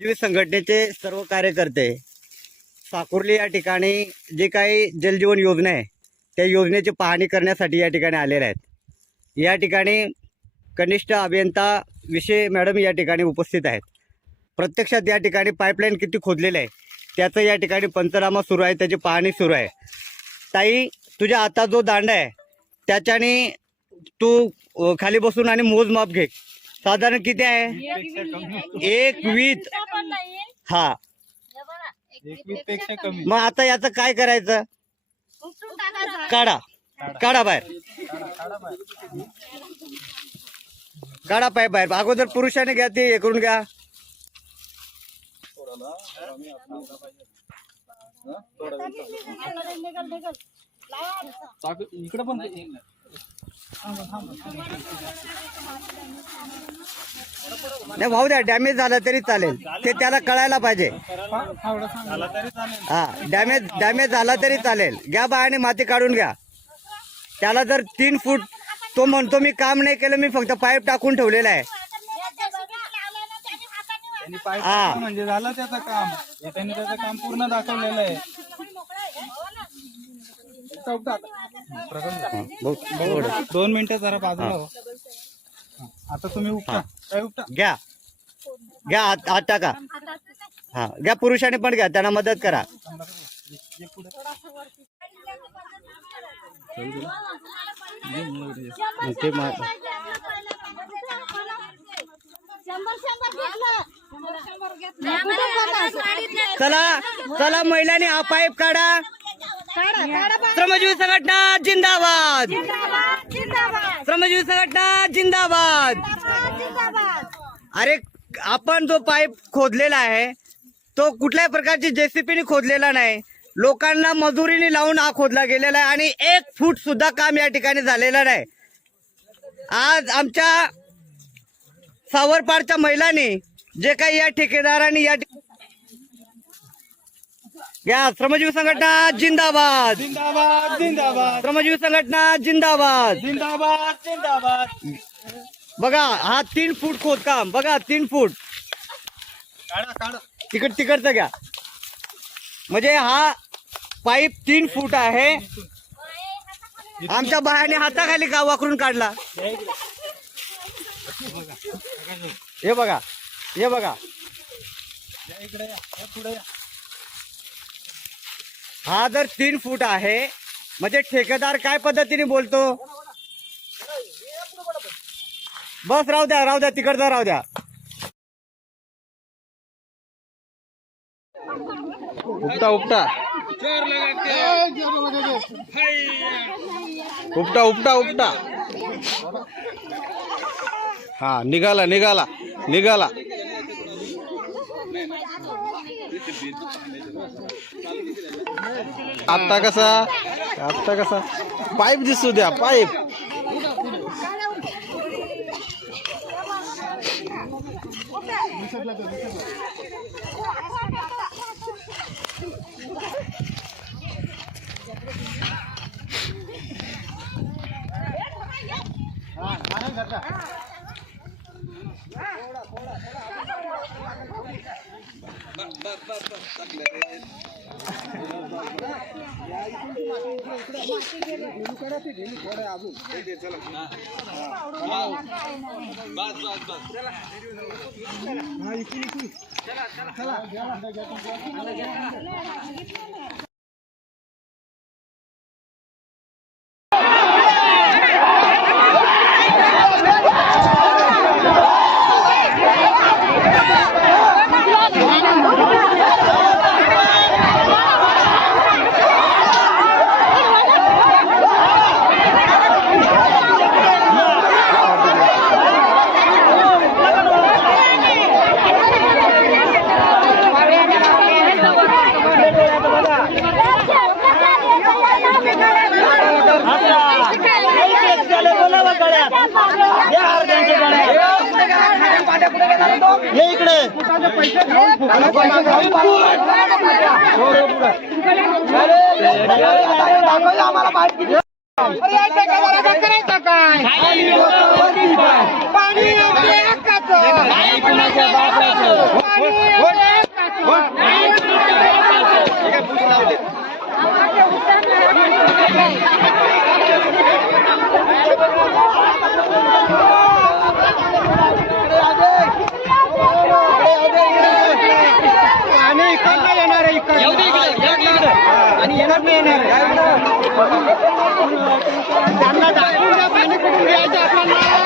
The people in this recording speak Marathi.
विविध संघटनेचे सर्व कार्यकर्ते साकुर्ली या ठिकाणी जे काही जलजीवन योजना आहे त्या योजनेची पाहणी करण्यासाठी या ठिकाणी आलेले आहेत। या ठिकाणी कनिष्ठ अभियंता विषय मॅडम या ठिकाणी उपस्थित आहेत। प्रत्यक्षात या ठिकाणी पाईपलाईन किती खोदलेलं आहे त्याचं या ठिकाणी पंचनामा सुरू आहे, त्याची पाहणी सुरू आहे। ताई, तुझ्या हातात जो दांडा आहे त्याच्याने तू खाली बसून आणि मोजमाप घे, साधारण किती आहे? 1 हा, 1 कमी। मग आता याचं काय करायचं? काढा काढा बाहेर, काढा पाईप बाहेर। अगोदर पुरुषाने घ्या, ते हे करून घ्या। इकडे पण नाही भाऊ द्या, डॅमेज झाला तरी चालेल, ते त्याला कळायला पाहिजे। हा, डॅमेज झाला तरी चालेल, घ्या बायाने माती काढून घ्या। त्याला जर 3 फूट, तो म्हणतो मी काम नाही केलं, मी फक्त पाईप टाकून ठेवलेला आहे। हा, म्हणजे झालं त्याचं काम, त्यांनी त्याचं काम पूर्ण दाखवलेलं आहे। 2 मिनिटं जरा बाजूला हो। आता तुम्ही उपटा, काय उपटा? घ्या घ्या, हात टाका। हा, घ्या, पुरुषाने पण घ्या, त्यांना मदत करा। चला चला, महिलांनी हा पाईप काढा। श्रमजीवी संघटना जिंदाबाद, श्रमजीवी संघटना जिंदाबाद। अरे, आपण जो पाईप खोदलेला आहे तो कुठल्याही प्रकारची जेसीपीने खोदलेला नाही, लोकांना मजुरीने लावून हा खोदला गेलेला आहे आणि 1 फूट सुद्धा काम या ठिकाणी झालेलं नाही। आज आमच्या सावरपाडच्या महिलांनी जे काही या ठेकेदारांनी या श्रमजीवी संघटना जिंदाबाद, जिंदाबाद जिंदाबाद, श्रमजीवी संघटना जिंदाबाद, जिंदाबाद जिंदाबाद। बघा, हा 3 फूट खोदकाम, बघा 3 फूट। काढा काढा, तिकडचं घ्या, म्हणजे हा पाईप 3 फूट आहे। आमच्या बायाने हाताखाली का वाकरून काढला। हे बघा, हे बघा, इकडे या, पुढे या। हा जर 3 फूट आहे म्हणजे ठेकेदार काय पद्धतीने बोलतो? बस राहू द्या, तिकडचा राहू द्या। उपटा उपटा उपटा उपटा उपटा। हा, निघाला निघाला निघाला। आता कसा पाईप दिसू द्या, पाईप। ये इकडे आम्हाला पाणी पाणी इकडनं येणार आहे, आणि येणार नाही येणार त्यांना दाखवून द्या पाणी कुठून घ्यायचं आपल्याला.